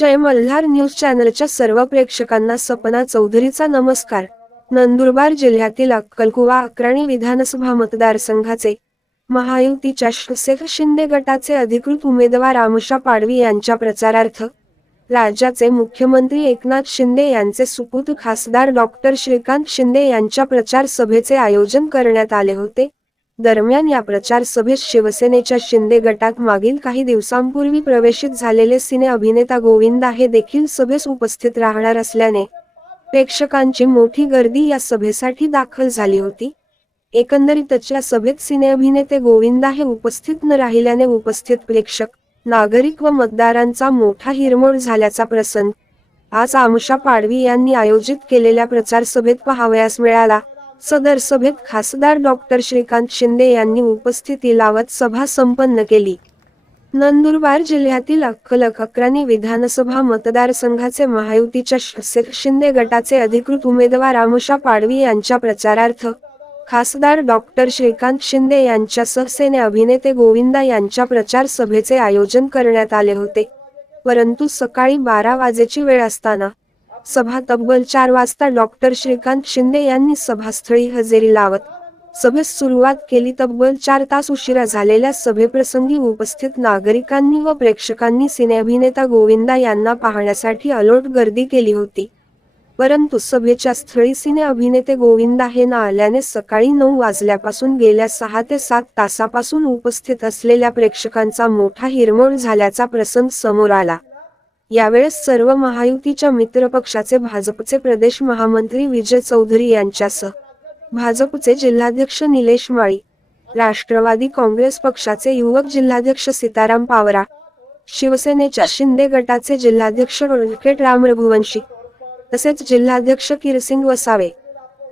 जय Malhar news चॅनलच्या सर्व प्रेक्षकांना सपना चौधरीचा नमस्कार। नंदुरबार जिल्ह्यातील अक्कलकुवा अक्राणी विधानसभा मतदारसंघाचे महायुतीच्या शिवसेना शिंदे गटाचे अधिकृत उमेदवार आमुषा पाडवी यांच्या प्रचारार्थ राज्याचे मुख्यमंत्री एकनाथ शिंदे यांचे सुपुत्र खासदार डॉक्टर श्रीकांत शिंदे यांच्या प्रचार सभेचे आयोजन करण्यात आले होते। दरम्यान या प्रचार सभेत शिवसेनेच्या शिंदे गटात मागील काही दिवसांपूर्वी प्रवेशित झालेले सिने अभिनेता गोविंदा हे देखील सभेस उपस्थित राहणार असल्याने प्रेक्षकांची मोठी गर्दी या सभेसाठी दाखल झाली होती। एकंदरीतच या सभेत सिने अभिनेते गोविंदा हे उपस्थित न राहिल्याने उपस्थित प्रेक्षक, नागरिक व मतदारांचा मोठा हिरमोड झाल्याचा प्रसंग आज आमुषा पाडवी यांनी आयोजित केलेल्या प्रचार सभेत पाहावयास मिळाला। सदर सभेत खासदार डॉक्टर श्रीकांत शिंदे यांनी उपस्थिती लावत सभा संपन्न केली। नंदुरबार जिल्ह्यातील अक्कलकुवा विधानसभा मतदारसंघाचे महायुतीच्या शिवसेना शिंदे गटाचे अधिकृत उमेदवार आमुषा पाडवी यांच्या प्रचारार्थ खासदार डॉक्टर श्रीकांत शिंदे यांच्यासह सिने अभिनेते गोविंदा यांच्या प्रचार सभेचे आयोजन करण्यात आले होते। परंतु सकाळी 12 वाजेची वेळ असताना सभा तब्बल 4 वाजता डॉक्टर श्रीकांत शिंदे यांनी सभास्थळी हजेरी लावत सभेस सुरुवात केली। तब्बल 4 तास उशिरा झालेल्या सभेप्रसंगी उपस्थित नागरिकांनी व प्रेक्षकांनी सिने अभिनेता गोविंदा यांना पाहण्यासाठी अलोट गर्दी केली होती। परंतु सभेच्या स्थळी सिने अभिनेते गोविंदा हे न आल्याने सकाळी 9 वाजल्यापासून गेल्या 6 ते 7 तासापासून उपस्थित असलेल्या प्रेक्षकांचा मोठा हिरमोड झाल्याचा प्रसंग समोर आला। यावेळेस सर्व महायुतीच्या मित्रपक्षाचे भाजपचे प्रदेश महामंत्री विजय चौधरी यांच्यासह भाजपचे जिल्हाध्यक्ष निलेश माळी, राष्ट्रवादी काँग्रेस पक्षाचे युवक जिल्हाध्यक्ष सीताराम पावरा, शिवसेनेच्या शिंदे गटाचे जिल्हाध्यक्ष ॲडव्होकेट राम रघुवंशी तसेच जिल्हाध्यक्ष किरसिंग वसावे,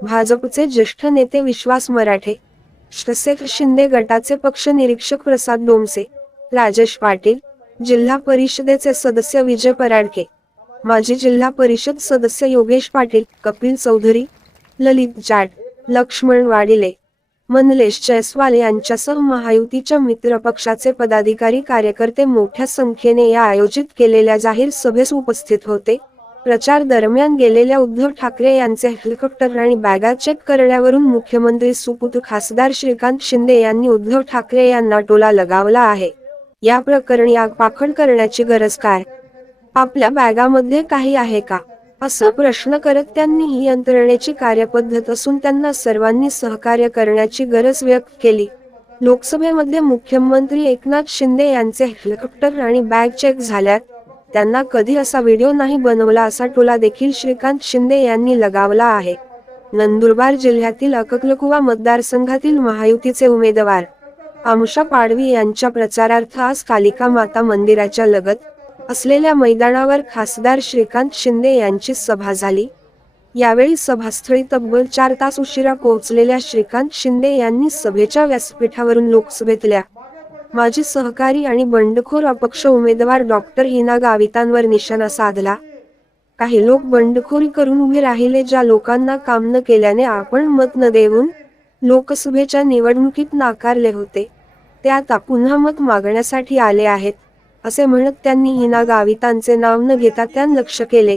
भाजपचे ज्येष्ठ नेते विश्वास मराठे, शिवसेना शिंदे गटाचे पक्ष निरीक्षक प्रसाद डोमसे, राजेश पाटील, जिल्हा परिषदेचे सदस्य विजय पराडके, माजी जिल्हा परिषद सदस्य योगेश पाटील, कपिल चौधरी, ललित जाट, लक्ष्मण वाडिले, मनलेश जयस्वाल यांच्यासह महायुतीच्या मित्रपक्षाचे पदाधिकारी कार्यकर्ते मोठ्या संख्येने या आयोजित केलेल्या जाहीर सभेस उपस्थित होते। प्रचार दरम्यान गेलेल्या उद्धव ठाकरे यांचे हेलिकॉप्टर आणि बॅगा चेक करण्यावरून मुख्यमंत्री सुपुत्र खासदार श्रीकांत शिंदे यांनी उद्धव ठाकरे यांना टोला लगावला आहे। या प्रकरणी आग पाखड करण्याची गरज काय? आपल्या बॅगामध्ये काही आहे का? असा प्रश्न करत त्यांनी ही यंत्रणेची कार्यपद्धत असून त्यांना सर्वांनी सहकार्य करण्याची गरज व्यक्त केली। लोकसभेमध्ये मुख्यमंत्री एकनाथ शिंदे यांचे हेलिकॉप्टर आणि बॅग चेक झाल्यात त्यांना कधी असा व्हिडिओ नाही बनवला असा टोला देखील श्रीकांत शिंदे यांनी लगावला आहे। नंदुरबार जिल्ह्यातील अक्कलकुवा मतदारसंघातील महायुतीचे उमेदवार आमुषा पाडवी यांच्या प्रचारार्थ आज कालिका माता मंदिराच्या लगत असलेल्या मैदानावर खासदार श्रीकांत शिंदे यांची सभा झाली। यावेळी सभास्थळी तब्बल 4 तास उशिरा पोहोचलेल्या श्रीकांत शिंदे यांनी सभेच्या व्यासपीठावरून लोकसभेतल्या माजी सहकारी आणि बंडखोर अपक्ष उमेदवार डॉक्टर हिना गावितांवर निशाणा साधला। काही लोक बंडखोरी करून उभे राहिले, ज्या लोकांना काम न केल्याने आपण मत न देऊन लोकसभेच्या निवडणुकीत नाकारले होते ते आता पुन्हा मत मागण्यासाठी आले आहेत असे म्हणत त्यांनी हिना गावितांचे नाव न घेता त्यांना लक्ष केले।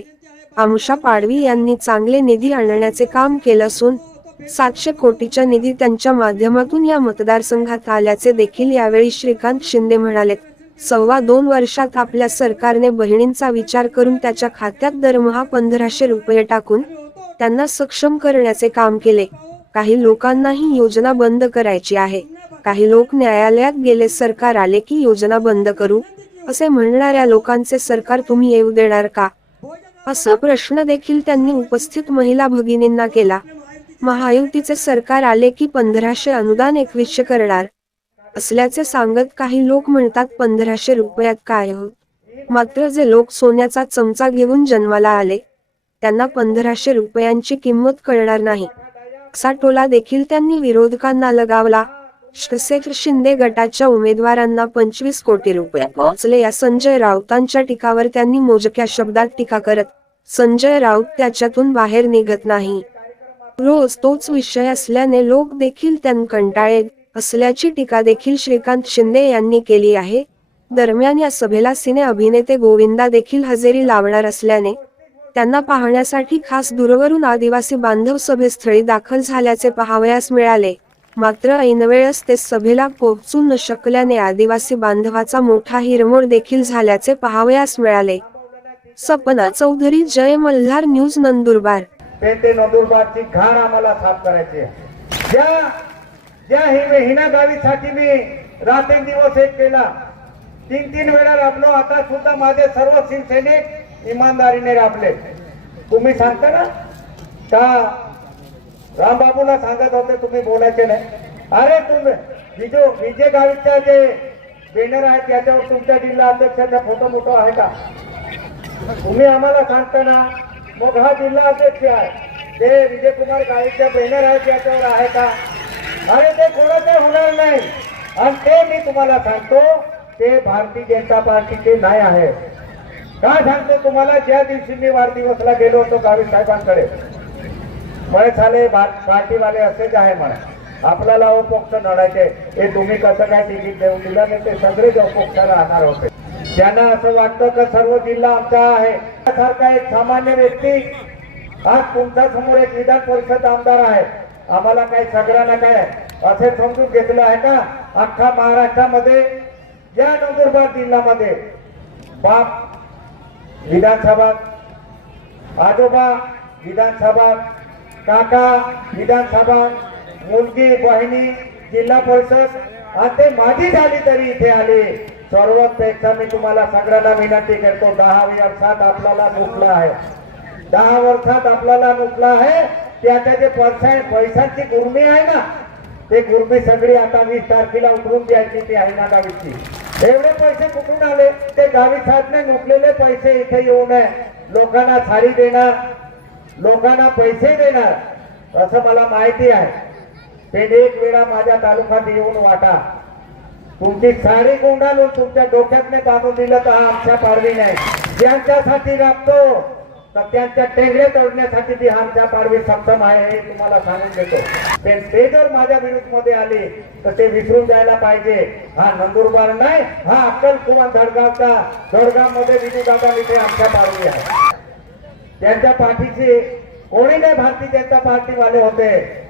आमुषा पाडवी यांनी चांगले निधी आणण्याचे काम केले असून 700 कोटीचा निधी त्यांच्या माध्यमातून या मतदारसंघात आल्याचे देखील यावेळी श्रीकांत शिंदे म्हणाले। 2.25 वर्षात आपल्या सरकारने बहिणींचा विचार करून त्याच्या खात्यात दरमहा 1500 रुपये टाकून त्यांना सक्षम करण्याचे काम केले। काही लोकांना ही योजना बंद करायची आहे। काही लोक न्यायालयात गेले, सरकार आले की योजना बंद करू असे म्हणणाऱ्या लोकांचे सरकार तुम्ही येऊ देणार का? असा प्रश्न देखील त्यांनी उपस्थित महिला भगिनींना केला। महायुतीचे सरकार आले की 1500 अनुदान 2100 करणार असल्याचे सांगत काही लोक म्हणतात 1500 रुपयात काय होत? मात्र जे लोक सोन्याचा चमचा घेऊन जन्माला आले त्यांना 1500 रुपयांची किंमत कळणार नाही असा टोला देखील त्यांनी विरोधकांना लगावला। शिवसेना शिंदे गटाच्या उमेदवारांना 25 कोटी रुपये पोहोचले या संजय राऊतांच्या टीकावर त्यांनी मोजक्या शब्दात टीका करत संजय राऊत त्याच्यातून बाहेर निघत नाही, रोज तोच विषय असल्याने लोक देखील त्यांना कंटाळले असल्याची टीका देखील श्रीकांत शिंदे यांनी केली आहे। दरम्यान या सभेला सिने अभिनेते गोविंदा देखील हजेरी लावणार असल्याने त्यांना पाहण्यासाठी खास दूरवरून आदिवासी बांधव सभेस्थळी दाखल झाल्याचे पाहावयास मिळाले. मात्र ऐनवेळेस ते सभेला पोहोचू न शकल्याने आदिवासी बांधवाचा मोठा हिरमोड देखील झाल्याचे पाहावयास मिळाले. सपना चौधरी, जय मल्हार न्यूज, नंदुरबार. ते नंदुरबारची घाण आम्हाला साफ करायची आहे. ज्या हिना गावीसाठी मी रात्रंदिवस एक केला, 3 वेळा राबलो. आता सुद्धा माझे सर्व शिवसैनिक इमानदारीने राबले. तुम्ही सांगता ना का रामबाबूला सांगत होते तुम्ही बोलायचे नाही? अरे तुम्ही विजय गावीच्या जे बॅनर आहे त्याच्यावर तुमच्या जिल्हा अध्यक्षाचा फोटो आहे का? तुम्ही आम्हाला सांगताना मग हा जिल्हा अध्यक्ष आहे ते विजयकुमार गावीच्या बॅनर आहे त्याच्यावर आहे का? अरे ते कोणाचे होणार नाही. आणि ते मी तुम्हाला सांगतो ते भारतीय जनता पार्टीचे नाही आहे. का सांगतो तुम्हाला? ज्या दिवशी मी वाढदिवसला गेलो होतो गावी साहेबांकडे, म्हणे झाले पार्टीवाले असेच आहे म्हणे, आपल्याला अपक्ष लढायचे. हे तुम्ही कसं काय तिकीट देऊन दिलं? नाही ते सगळेच अपक्ष राहणार होते. त्यांना असं वाटतं की सर्व जिल्हा आमचा आहे. सारखा एक सामान्य व्यक्ती आज तुमच्या समोर एक विधान परिषद आमदार आहे. आम्हाला काही सगळ्यांना काय असे समजून घेतलं आहे का? अख्खा महाराष्ट्रामध्ये या नंदुरबार जिल्ह्यामध्ये बाप विधानसभा, आजोबा विधानसभा, काका विधानसभा, मुलगी बहिणी जिल्हा परिषद, आणि ते माझी झाली तरी इथे आली. सर्वपेक्षा मी तुम्हाला सगळ्यांना विनंती करतो, 10 वर्षात आपल्याला नुकला आहे. 10 वर्षात आपल्याला नुकला आहे. त्याच्या जे पैशांची गुरमी आहे ना, ते गुरमी सगळी आता 20 तारखेला उतरून द्यायची ती आहे ना गावीची. एवढे पैसे कुठून आले? ते गावी साहेबने नुकलेले पैसे इथे येऊ नये, लोकांना साडी देणार, लोकांना पैसे देणार, असं मला माहिती आहे. ते एक वेळा माझ्या तालुक्यात येऊन वाटा. तुमची साडी गुंडाळून तुमच्या डोक्यातने बांधून दिलं तर आमच्या पाडवी नाही. ज्यांच्यासाठी राबतो तर त्यांच्या टेंगडे तोडण्यासाठी बी आमच्या पाडवी सक्षम आहे, हे तुम्हाला सांगून देतो. ते जर माझ्या विरुद्ध मध्ये आले तर ते विसरून जायला पाहिजे. हा नंदुरबार नाही, हा अक्कलकुवा धडगावचा, धडगाव मध्ये विजू दादा इथे आमच्या पाडवी आहे. त्यांच्या पाठीशी कोणी नाही भारतीय जनता पार्टी वाले होते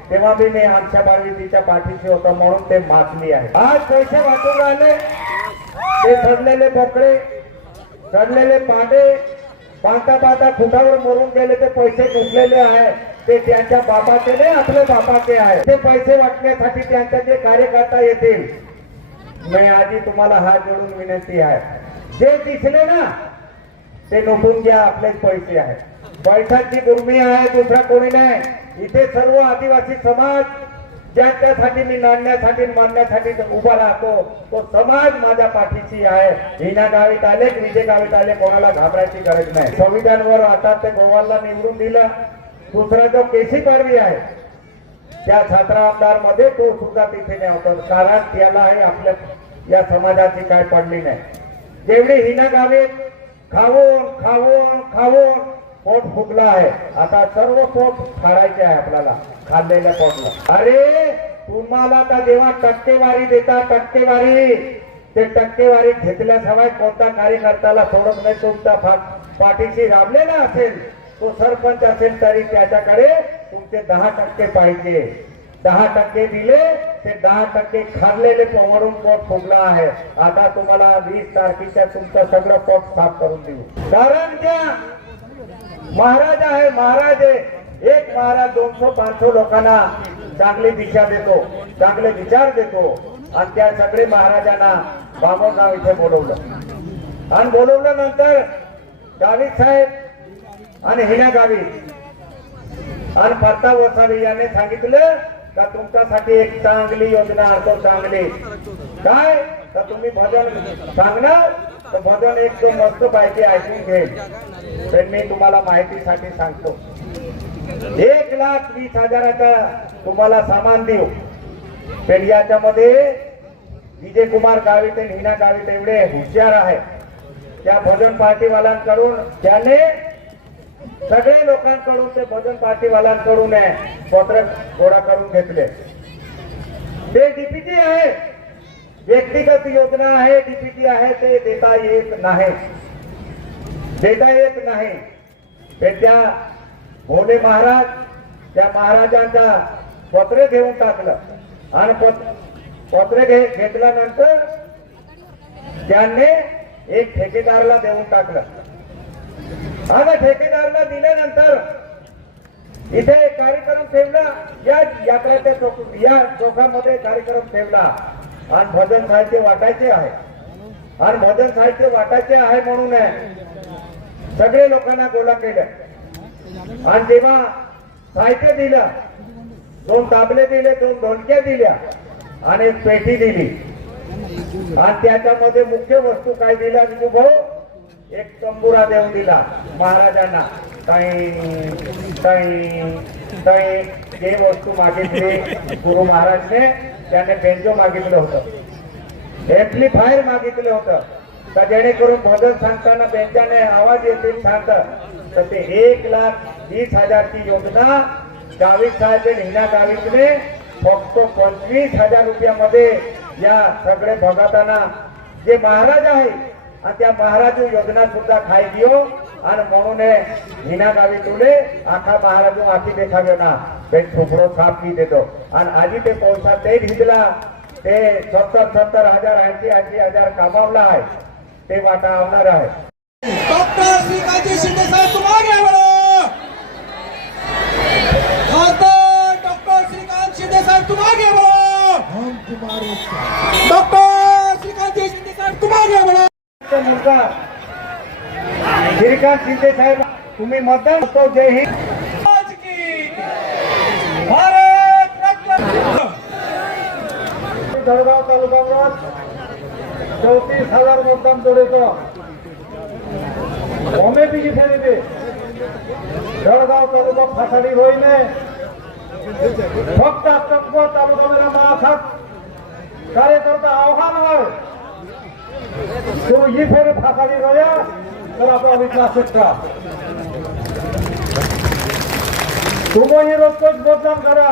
तेव्हा बी मी आमच्या पाडवीच्या पाठीशी होतो, म्हणून ते मागणी आहे. आज पैसे वाटून राहिले, ते सडलेले बोकडे, सडलेले पाडे, पाहता फुटावर मरून गेले ते पैसे नुकलेले आहे. ते त्यांच्या बापाचे नाही, आपले बापाचे आहे. ते पैसे वाटण्यासाठी त्यांच्या जे कार्यकर्ता येतील, मी आधी तुम्हाला हात जोडून विनंती आहे, जे दिसले ना ते नोटून घ्या, आपलेच पैसे आहेत. पैशांची गुरमी आहे, दुसरा कोणी नाही. इथे सर्व आदिवासी समाज ज्यांच्यासाठी मी लढण्यासाठी मानण्यासाठी उभा राहतो, तो समाज माझ्या पाठीशी आहे. हिना गावीत आले, विजय गावीत आले, कोणाला घाबरायची गरज नाही. संविधानावर आता ते गोवालला निवडून दिलं. दुसरा जो केसी पाडवी आहे त्या 17 आमदार मध्ये तो सुद्धा तिथे नाही होता, कारण त्याला आपल्या या समाजाची काय पडली नाही. जेवढी हिना गावीत खाऊन खाऊन खाऊन पोट फुगला आहे, आता सर्व पोट फाडायचे आहे आपल्याला, खाल्लेल्या पोटला. अरे तुम्हाला तर जेव्हा टक्केवारी देता, टक्केवारी, ते टक्केवारी घेतल्याशिवाय कोणता कार्यकर्त्याला सोडत नाही. तुमच्या पाठीशी राबलेला असेल, तो सरपंच असेल तरी त्याच्याकडे तुमचे 10% पाहिजे. 10% दिले, ते 10% खाल्लेले वरून पोट फुगला आहे. आता तुम्हाला 20 तारखेच्या तुमचं सगळं पोट साफ करून देऊ. कारण त्या महाराज आहे, महाराज आहे. एक महाराज 200-500 लोकांना चांगली दिशा देतो, चांगले विचार देतो. आणि त्या सगळे महाराजांना बाबळगाव इथे बोलवलं, आणि बोलवलं नंतर गावित साहेब आणि हिना गावित आणि प्रताप वसावे यांनी सांगितलं का तुमच्यासाठी एक चांगली योजना आणतो. चांगली काय? तर तुम्ही भजन सांगणार, तर भजन एक मस्त पाहिजे, ऐकून घेईल. तर मी तुम्हाला माहितीसाठी सांगतो, 1,20,000 तुम्हाला सामान देऊ. तर याच्यामध्ये विजयकुमार गावित आणि हिना गावित एवढे हुशार आहे. त्या भजन पार्टीवाल्यांकडून त्याने सगळे लोकांकडून, ते भजन पार्टीवाल्यांकडून पत्र गोळा करून घेतले. ते डीपीटी आहे, व्यक्तिगत योजना आहे, डीपीटी आहे, ते देता येत नाही. ते त्या भोले महाराज, त्या महाराजांचा पत्र घेऊन टाकलं आणि पत्र घेतल्यानंतर त्यांनी एक ठेकेदाराला देऊन टाकलं. आता ठेकेदाराला दिल्यानंतर इथे एक कार्यक्रम ठेवला, या यात्रेच्या या चौकामध्ये कार्यक्रम ठेवला आणि भजन साहित्य वाटायचे आहे. आणि भजन साहित्य वाटायचे आहे म्हणून सगळे लोकांना गोळा केलं आणि तेव्हा साहित्य दिलं. 2 ताबले दिले, 2 ढोलक्या दिल्या आणि एक पेटी दिली. आणि त्याच्यामध्ये मुख्य वस्तू काय दिला विजू भाऊ? एक तंबुरा देऊन दिला महाराजांना. काही जे वस्तू मागितली गुरु महाराजने, त्याने बेंजो मागितलं होतं, एम्प्लिफायर मागितलं होतं, तर जेणेकरून भजन सांगताना बेंचाने आवाज येतील शांत. तर ते 1,20,000 ची योजना गावित साहेब हिना गावितने फक्त 25,000 रुपयामध्ये या सगळे भगतांना जे महाराज आहे आणि त्या महाराज योजना सुद्धा खाई दियो. आणि म्हणून हिना गावी तुले आखा महाराज आखी देखाव्यो ना ते छोकरो साफ की देतो. आणि आधी ते पैसा ते घेतला, ते 70,000 80,000 कमावला आहे, ते वाटा आवणार आहे. डॉक्टर श्रीकांत शिंदे साहेब तुम आगे बढ़ो. खासदार डॉक्टर श्रीकांत शिंदे साहेब तुम आगे बढ़ो. हम तुम्हारे साथ. डॉक्टर श्रीकांत शिंदे साहेब तुम आगे बढ़ो. मुलगा श्रीकांत शिंदे साहेब, तुम्ही मतदान करतो. जय हिंद. आज की भारत रत्न. जळगाव तालुक्यावर 34,000 मतदान जोडेतो. ओमेपीची फेरी दे जळगाव तालुका फासाडी होईने फक्त टक्को तालुका माखात कार्यकर्ता आव्हान होय तो ही फेरी फासाडी रोया तर आपला विकास का तुम्ही रोजच मतदान करा.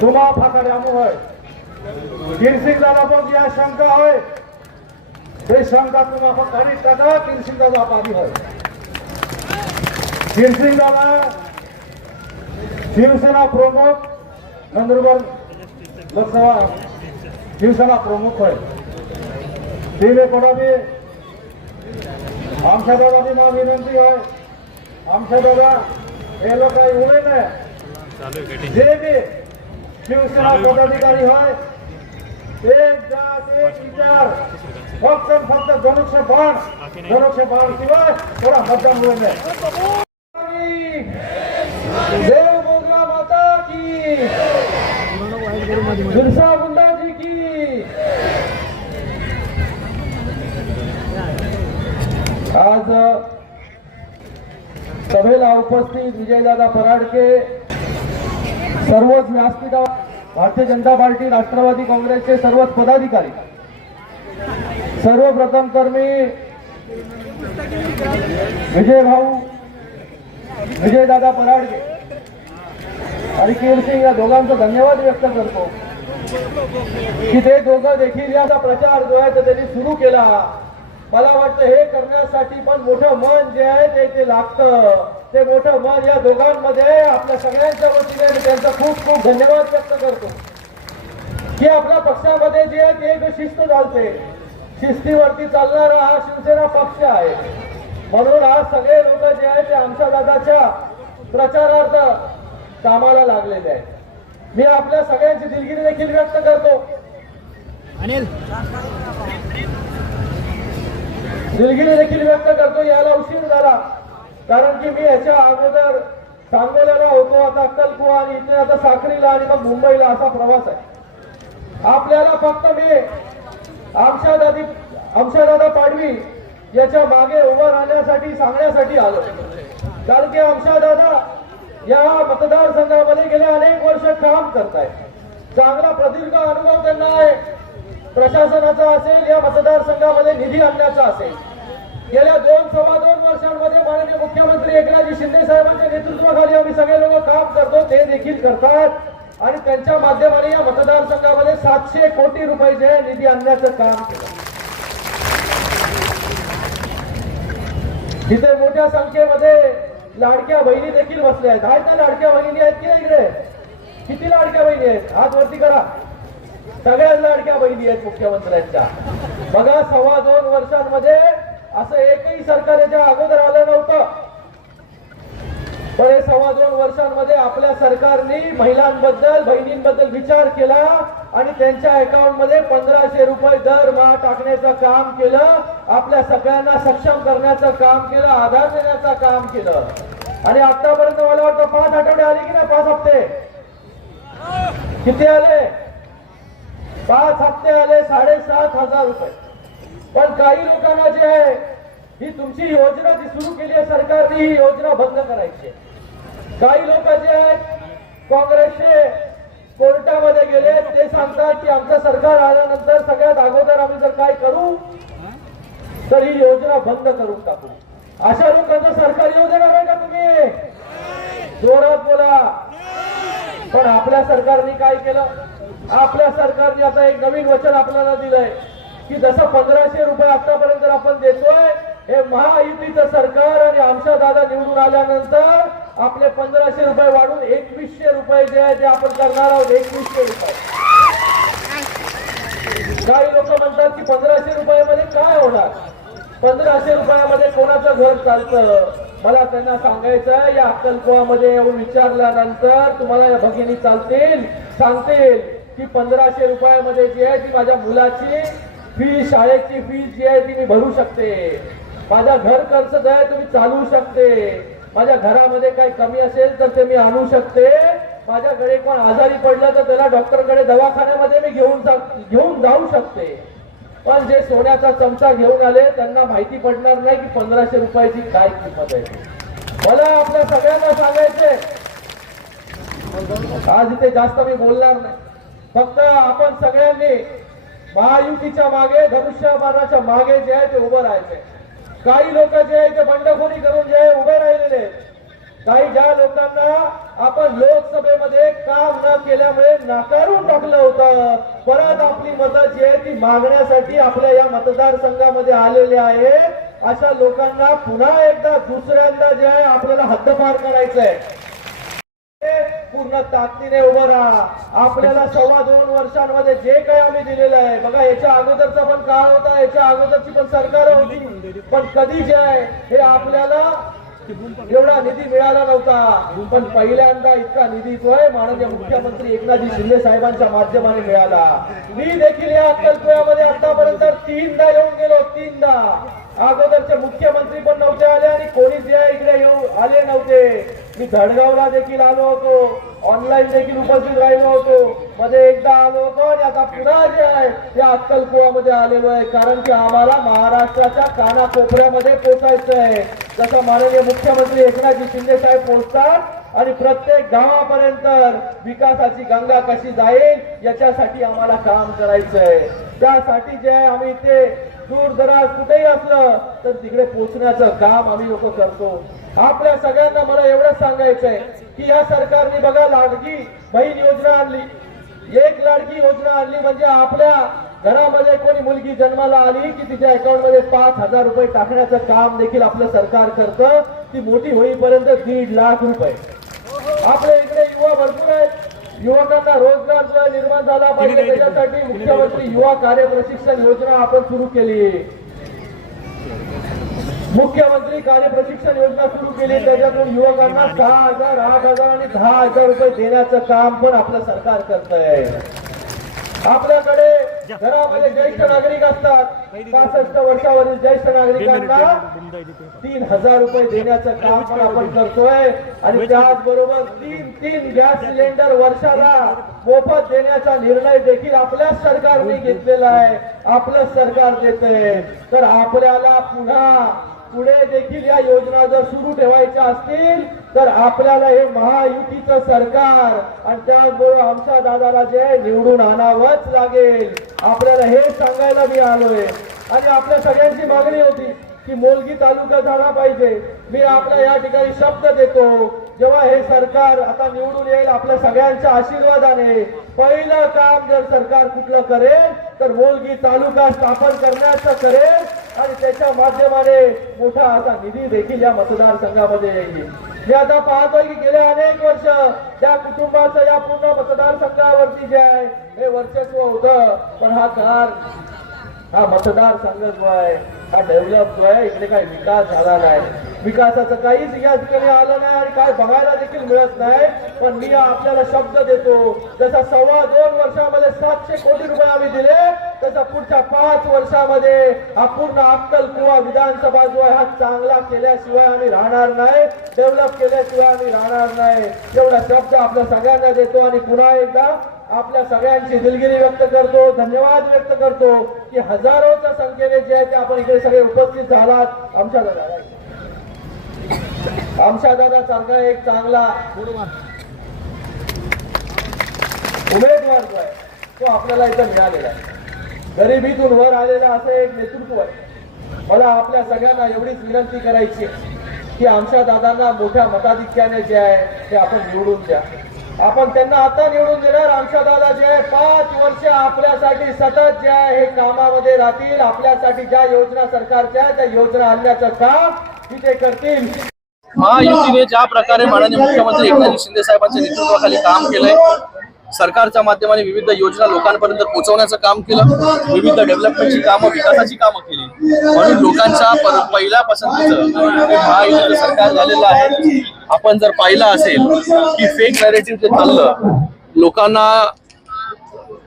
तुम्हा फासाडी आमू होय गिरसिंग दादा पण या शंका होय ते शंका तुम्हा फक्त 2.5% गिरसिंग दादा आपादी होय. गिरसिंग दादा शिवसेना प्रमुख नंदुरबार लोकसभा शिवसेना प्रमुख होय. दिले पडावी आमच्या दादाची मा विनंती आहे. आमच्या दादा हे लोक काही उभे नाही, जे बी शिवसेना पदाधिकारी होय एक जात एक विचार फक्त धनुष्यबाण शिवाय थोडा मतदान होईल. देव बोगला माता की, बिरसा मुंडा जी की. आज सभेला उपस्थित विजयदादा पराडके, सर्वच व्यासपीठा भारतीय जनता पार्टी राष्ट्रवादी काँग्रेसचे सर्वच पदाधिकारी, सर्वप्रथम तर मी विजयदादा पराडके आणि कीर्ती या दोघांचा धन्यवाद व्यक्त करतो की ते दोघं देखील याचा प्रचार जो आहे तो त्यांनी सुरू केला. मला वाटतं हे करण्यासाठी पण मोठं मन जे आहे ते लागतं. ते मोठं मन या दोघांमध्ये आपल्या सगळ्यांच्या वतीने मी त्यांचा खूप खूप धन्यवाद व्यक्त करतो की आपल्या पक्षामध्ये जे आहे ते एक शिस्त चालते, शिस्तीवरती चालणारा हा शिवसेना पक्ष आहे. म्हणून आज सगळे लोक जे आहेत ते आमच्या दादाच्या प्रचारार्थ कामाला लागलेले आहेत. मी आपल्या सगळ्यांची दिलगिरी देखील व्यक्त करतो. याला उशीर झाला कारण की मी याच्या अगोदर सांगोल्याला होतो, आता अक्कलकुवा आणि इथे आता साक्रीला आणि मग मुंबईला असा प्रवास आहे. आपल्याला फक्त मी आमशादादा पाडवी याच्या मागे उभं राहण्यासाठी सांगण्यासाठी आलो. कारण की आमशादादा या मतदारसंघामध्ये गेल्या अनेक वर्ष काम करतायत. चांगला प्रदीर्घ अनुभव त्यांना आहे. प्रशासनाचा असेल, या मतदारसंघामध्ये निधी आणण्याचा असेल. गेल्या 2-2.25 वर्षांमध्ये माननीय मुख्यमंत्री एकनाथजी शिंदे साहेबांच्या नेतृत्वाखाली आम्ही सगळे लोक काम करतो, ते देखील करतात. आणि त्यांच्या माध्यमाने या मतदारसंघामध्ये 700 कोटी रुपये निधी आणण्याचं काम केलं. तिथे मोठ्या संख्येमध्ये लाडक्या बहिणी देखील बसल्या आहेत. आहेत ना लाडक्या बहिणी आहेत की नाही इकडे? किती लाडक्या बहिणी आहेत? हात वरती करा. सगळ्याच लाडक्या बहिणी आहेत मुख्यमंत्र्यांच्या. बघा 2.25 वर्षांमध्ये असं एकही सरकार याच्या अगोदर आलं नव्हतं. पण हे 2.25 वर्षांमध्ये आपल्या सरकारने महिलांबद्दल बहिणींबद्दल विचार केला आणि त्यांच्या अकाउंट मध्ये 1500 रुपये दरमहा टाकण्याचं काम केलं. आपल्या सगळ्यांना सक्षम करण्याचं काम केलं, आधार देण्याचं काम केलं. आणि आतापर्यंत मला वाटतं 5 आठवडे आले की नाही? 5 हप्ते किती आले? 5 हप्ते आले, 7,500 रुपये. पण काही लोकांना जे आहे ही तुमची योजना जी सुरू केली आहे सरकारने, ही योजना बंद करायची. काही लोक जे आहेत काँग्रेसचे कोर्टामध्ये गेले, ते सांगतात की आमचं सरकार आल्यानंतर सगळ्यात अगोदर आम्ही जर काय करू तर ही योजना बंद करून टाकू. अशा लोकांचं सरकार येऊ देणार आहे का तुम्ही? जोरात बोला. पण आपल्या सरकारने काय केलं? आपल्या सरकारने आता एक नवीन वचन आपल्याला दिलंय की जसं 1500 रुपये आतापर्यंत आपण देतोय, हे महायुतीचं सरकार आणि आमच्या दादा निवडून आल्यानंतर आपले 1500 रुपये वाढून 2100 रुपये जे आहे ते आपण करणार आहोत. 2100 रुपये. काही लोक म्हणतात की 1500 रुपयामध्ये काय होणार? 1500 रुपयामध्ये कोणाचं घर चालतं? मला त्यांना सांगायचं आहे, या अक्कलकुवामध्ये येऊन विचारल्यानंतर तुम्हाला या भगिनी चालतील, सांगतील की 1500 रुपयामध्ये जी आहे ती माझ्या मुलाची फी, शाळेची फीस जी आहे ती मी भरू शकते. माझा घर खर्च जे आहे तुम्ही चालवू शकते. माझ्या घरामध्ये काही कमी असेल तर ते मी आणू शकते. माझ्याकडे कोण आजारी पडलं तर त्याला डॉक्टरकडे दवाखान्यामध्ये मी घेऊन जाऊ शकते. पण जे सोन्याचा चमचा घेऊन आले त्यांना माहिती पडणार नाही की 1500 रुपयाची काय किंमत आहे. मला आपल्या सगळ्यांना सांगायचे, आज इथे जास्त मी बोलणार नाही, फक्त आपण सगळ्यांनी महायुतीच्या मागे, धनुष्यबाणाच्या मागे जे आहे ते उभं राहायचे. काही लोक जे आहे ते बंडखोरी करून जे आहे उभे राहिलेले आहेत. काही ज्या लोकांना आपण लोकसभेमध्ये काम न केल्यामुळे नाकारून टाकलं होतं, परत आपली मतं जी आहे ती मागण्यासाठी आपल्या या मतदारसंघामध्ये आलेले आहेत, अशा लोकांना पुन्हा एकदा दुसऱ्यांदा जे आहे आपल्याला हद्दपार करायचंय. पूर्ण ताकदीने उभं राहा. आपल्याला 2.25 वर्षांमध्ये जे काही आम्ही दिलेलं आहे, बघा याच्या अगोदरचा पण काळ होता, याच्या अगोदरची पण सरकार होती, पण कधी जे आहे हे आपल्याला एवढा निधी मिळाला नव्हता. पण पहिल्यांदा इतका निधी जो आहे माननीय मुख्यमंत्री एकनाथजी शिंदे साहेबांच्या माध्यमाने मिळाला. मी देखील या अक्कलकुव्यामध्ये आतापर्यंत 3दा येऊन गेलो. 3दा. अगोदरचे मुख्यमंत्री पण नव्हते आले आणि कोणी जे इकडे येऊन आले नव्हते. मी धडगावला देखील आलो होतो, ऑनलाईन देखील उपस्थित राहिलो होतो, मध्ये एकदा आलो होतो आणि आता पुन्हा जे आहे त्या अक्कलकुवामध्ये आलेलो आहे. कारण की आम्हाला महाराष्ट्राच्या कानाकोपऱ्यामध्ये पोहोचायचं आहे. जसं माननीय मुख्यमंत्री एकनाथजी शिंदे साहेब पोहोचतात आणि प्रत्येक गावापर्यंत विकासाची गंगा कशी जाईल याच्यासाठी आम्हाला काम करायचंय. त्यासाठी जे आहे आम्ही इथे दूर दराज कुठेही असलं तर तिकडे पोहोचण्याचं काम आम्ही लोक करतो. आपल्या सगळ्यांना मला एवढंच सांगायचंय की या सरकारने बघा लाडकी बहीण योजना आणली. एक लाडकी योजना आणली म्हणजे आपल्या घरामध्ये कोणी मुलगी जन्माला आली की तिच्या अकाउंट मध्ये 5,000 रुपये टाकण्याचं काम देखील आपलं सरकार करतं. ती मोठी होईपर्यंत 1.5 लाख रुपये. आपल्या इकडे युवा भरपूर आहेत. युवकांना रोजगार जो निर्माण झाला पाहिजे त्याच्यासाठी मुख्यमंत्री युवा कार्य प्रशिक्षण योजना आपण सुरू केली. मुख्यमंत्री कार्य प्रशिक्षण योजना सुरू केली. त्याच्यातून युवकांना 6,000, 8,000 आणि 10,000 रुपये देण्याचं काम पण आपलं सरकार करतंय. आपल्याकडे घरामध्ये ज्येष्ठ नागरिक असतात, 65 वर्षावरील ज्येष्ठ नागरिकांना 3,000 रुपये देण्याचं काम पण आपण करतोय. आणि त्याचबरोबर 3 गॅस सिलेंडर वर्षाला मोफत देण्याचा निर्णय देखील आपल्याच सरकारने घेतलेला आहे. आपलं सरकार देतंय. तर आपल्याला पुढे देखील या योजना जर सुरू ठेवायच्या असतील तर आपल्याला हे महायुतीचं सरकार आणि त्याचबरोबर आमच्या दादाला जे निवडून आणावंच लागेल. आपल्याला हे सांगायला मी आलोय. आणि आपल्या सगळ्यांची मागणी होती की मोलगी तालुका झाला पाहिजे. मी आपल्या या ठिकाणी शब्द देतो जेव्हा हे सरकार आता निवडून येईल आपल्या सगळ्यांच्या आशीर्वादाने, पहिलं काम जर सरकार कुठलं करेल तर मोलगी तालुका स्थापन करण्याचं करेल आणि त्याच्या माध्यमाने मोठा असा निधी देखील या मतदारसंघामध्ये येईल. मी आता पाहतोय की गेले अनेक वर्ष त्या कुटुंबाचं या पूर्ण मतदारसंघावरती जे आहे हे वर्चस्व होतं, पण हा मतदारसंघ जो आहे हा डेव्हलप जो आहे, इकडे काही विकास झाला नाही, विकासाचं काहीच या ठिकाणी आलं नाही आणि काय बघायला देखील मिळत नाही. पण मी आपल्याला शब्द देतो, जसा 2.25 वर्षामध्ये 700 कोटी रुपये आम्ही दिले, तसा पुढच्या 5 वर्षामध्ये हा पूर्ण अक्कलकुवा विधानसभा जो आहे हा चांगला केल्याशिवाय आम्ही राहणार नाही, डेव्हलप केल्याशिवाय आम्ही राहणार नाही, एवढा शब्द आपल्या सगळ्यांना देतो. आणि पुन्हा एकदा आपल्या सगळ्यांची दिलगिरी व्यक्त करतो, धन्यवाद व्यक्त करतो की हजारोच्या संख्येने जे आहे ते आपण इकडे सगळे उपस्थित झालात. आमच्या दादासारखा एक चांगला उमेदवार जो आहे तो आपल्याला इथं मिळालेला आहे, गरिबीतून वर आलेला असं एक नेतृत्व आहे. मला आपल्या सगळ्यांना एवढीच विनंती करायची आहे की आमच्या दादांना मोठ्या मताधिक्याने जे आहे ते आपण निवडून द्या. आपण त्यांना आता निवडून देणार. आमच्या दादा जे आहे 5 वर्ष आपल्यासाठी सतत जे आहे हे कामामध्ये राहतील, आपल्यासाठी ज्या योजना सरकारच्या त्या योजना आणण्याचं काम तिथे करतील. महायुतीने ज्या प्रकारे माननीय मुख्यमंत्री एकनाथ शिंदे साहेबांच्या नेतृत्वाखाली काम केलंय, सरकारच्या माध्यमाने विविध योजना लोकांपर्यंत पोहोचवण्याचं काम केलं, विविध डेव्हलपमेंटची कामं, विकासाची कामं केली, म्हणून लोकांच्या पहिल्या पसंतीचं महायुतीचं सरकार झालेलं आहे. आपण जर पाहिलं असेल की फेक नॅरेटिव्ह जे चाललं, लोकांना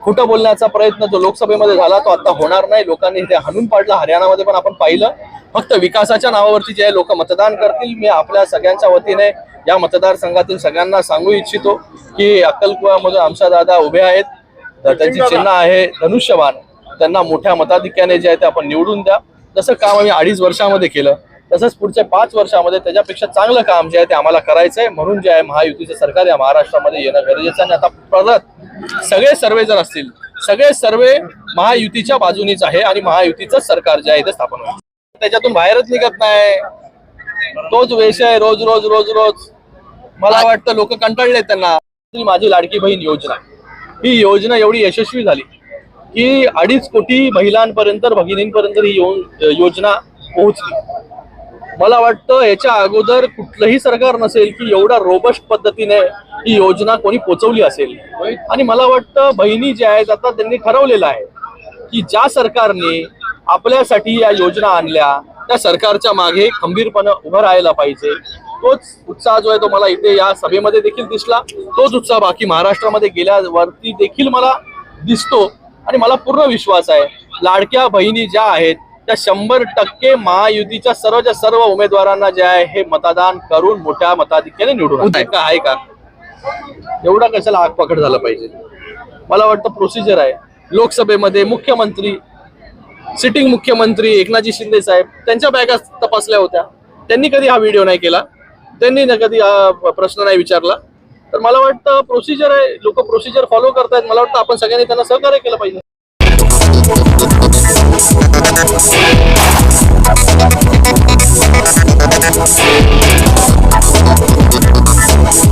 खोटं बोलण्याचा प्रयत्न जो लोकसभेमध्ये झाला तो आता होणार नाही. लोकांनी ते हाणून पाडलं. हरियाणामध्ये पण आपण पाहिलं. फक्त विकासाच्या नावावरती जे लोक मतदान करतील, मी आपल्या सगळ्यांच्या वतीने या मतदारसंघातील सगळ्यांना सांगू इच्छितो की अक्कलकुवामध्ये आमच्या दादा उभे आहेत, त्यांची चिन्ह आहे धनुष्यबाण. त्यांना मोठ्या मताधिक्याने जे आहे ते आपण निवडून द्या. जसं काम आम्ही 2.5 वर्षामध्ये केलं तसंच पुढच्या 5 वर्षामध्ये त्याच्यापेक्षा चांगलं काम जे आहे ते आम्हाला करायचंय. म्हणून जे आहे महायुतीचं सरकार या महाराष्ट्रामध्ये येणं गरजेचं आहे. आता परत सगळे सर्वे जर असतील, सगळे सर्वे महायुतीच्या बाजूनीच आहे आणि महायुतीचं सरकार जे आहे ते स्थापन होईल. त्याच्यातून बाहेरच निघत नाही. तोच वेश आहे रोज रोज रोज रोज. मला वाटतं लोक कंटाळले त्यांना. माझी लाडकी बहीण योजना, ही योजना एवढी यशस्वी झाली की 2.5 कोटी महिलांपर्यंत, भगिनींपर्यंत ही योजना पोहोचली. मला वाटतं याच्या अगोदर कुठलंही सरकार नसेल की एवढ्या रोबस्ट पद्धतीने ही योजना कोणी पोहोचवली असेल. आणि मला वाटतं बहिणी ज्या आहेत आता त्यांनी ठरवलेलं आहे की ज्या सरकारने आपल्यासाठी या योजना आणल्या त्या सरकारच्या मागे खंबीरपणे उभं राहायला पाहिजे. तोच उत्साह जो आहे तो मला इथे या सभेमध्ये देखील दिसला. तोच उत्साह बाकी महाराष्ट्रामध्ये गेल्यावरती देखील मला दिसतो. आणि मला पूर्ण विश्वास आहे लाडक्या बहिणी ज्या आहेत त्या 100% महायुतीच्या सर्व उमेदवारांना जे आहे हे मतदान करून मोठ्या मताधिक्याने निवडून आहे का. एवढा कशाला आग पकड झाला पाहिजे. मला वाटतं प्रोसिजर आहे. लोकसभेमध्ये मुख्यमंत्री, सिटिंग मुख्यमंत्री एकनाथजी शिंदे साहेब त्यांच्या बॅगा तपासल्या होत्या. त्यांनी कधी हा व्हिडिओ नाही केला, त्यांनी कधी हा प्रश्न नाही विचारला. तर मला वाटतं प्रोसिजर आहे, लोक प्रोसिजर फॉलो करतायत. मला वाटतं आपण सगळ्यांनी त्यांना सहकार्य केलं पाहिजे.